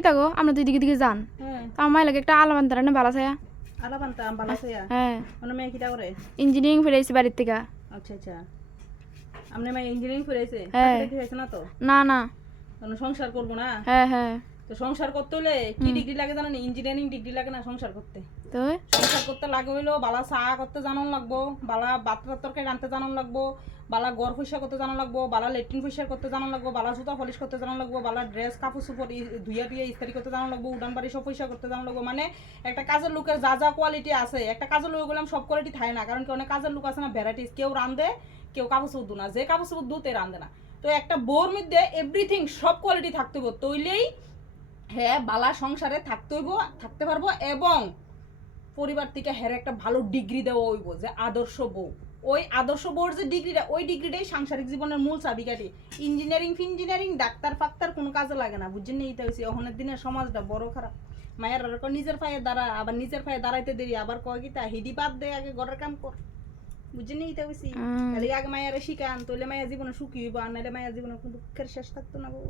কিতা গো আমরা দুই দিকে দিকে যান হ্যাঁ আমার মাই লাগে একটা আলাবান্তার না বালা ছায়া আলা বানতা বালা ছায়া হ্যাঁ মানে মেয়ে কিটা করে ইঞ্জিনিয়ারিং ফেরাইছি বাড়ির থেকে আচ্ছা আচ্ছা আপনি মেয়ে ইঞ্জিনিয়ারিং করেছে হ্যাঁ। চাকরি হয়েছে না তো না না মানে সংসার করবো না হ্যাঁ হ্যাঁ তো সংসার করতে হলে কি ডিগ্রি লাগে জানেন ইঞ্জিনিয়ারিং ডিগ্রি লাগে না সংসার করতে তো সংসার করতে লাগে হইলো বালা চা করতে জানান লাগবো বালা বাতরা তরকারি রাঁধতে জানান লাগবো বালা গড় পয়সা করতে জানান লাগবো বালা লেট্রিন পয়সা করতে জানান লাগবো বালা জুতা পলিশ করতে জানান লাগবো বালা ড্রেস কাপড় চোপড় ধুইয়া টুইয়া ইস্তারি করতে জানান লাগবো উডান বাড়ি সব পয়সা করতে জানান লাগবো মানে একটা কাজের লোকের যা যা কোয়ালিটি আছে একটা কাজের লোক গেলাম সব কোয়ালিটি থাকে না কারণ কি অনেক কাজের লোক আছে না ভ্যারাইটিস কেউ রাঁধে কেউ কাপড় চোপড় দু না যে কাপড় চোপড় দুতে রাঁধে না তো একটা বোর মধ্যে এভরিথিং সব কোয়ালিটি থাকতে হবে তৈলেই হ্যাঁ বালা সংসারে থাকতে পারবো এবং পরিবার থেকে হ্যাঁ একটা ভালো ডিগ্রি দেওয়া হইব যে আদর্শ বউ ওই আদর্শ বউর যে ডিগ্রিটা ওই ডিগ্রিটাই সাংসারিক জীবনের মূল চাবিকাঠি ইঞ্জিনিয়ারিং ডাক্তার ফাক্তার কোনো কাজে লাগে না বুঝছেন এইটা হয়েছে ওখানের দিনের সমাজটা বড় খারাপ মায়ের আর নিজের পায়ে দাঁড়া আবার নিজের পায়ে দাঁড়াইতে দেরি আবার কয় গীতা হিডি বাদ দে আগে ঘরের কাম কর বুঝছেন এইটা হয়েছি তাহলে আগে মায়ের শিখান তৈলে মায়ের জীবনে সুখী হইব আর নাহলে মায়ের জীবনে কোনো দুঃখের শেষ থাকতো না বউ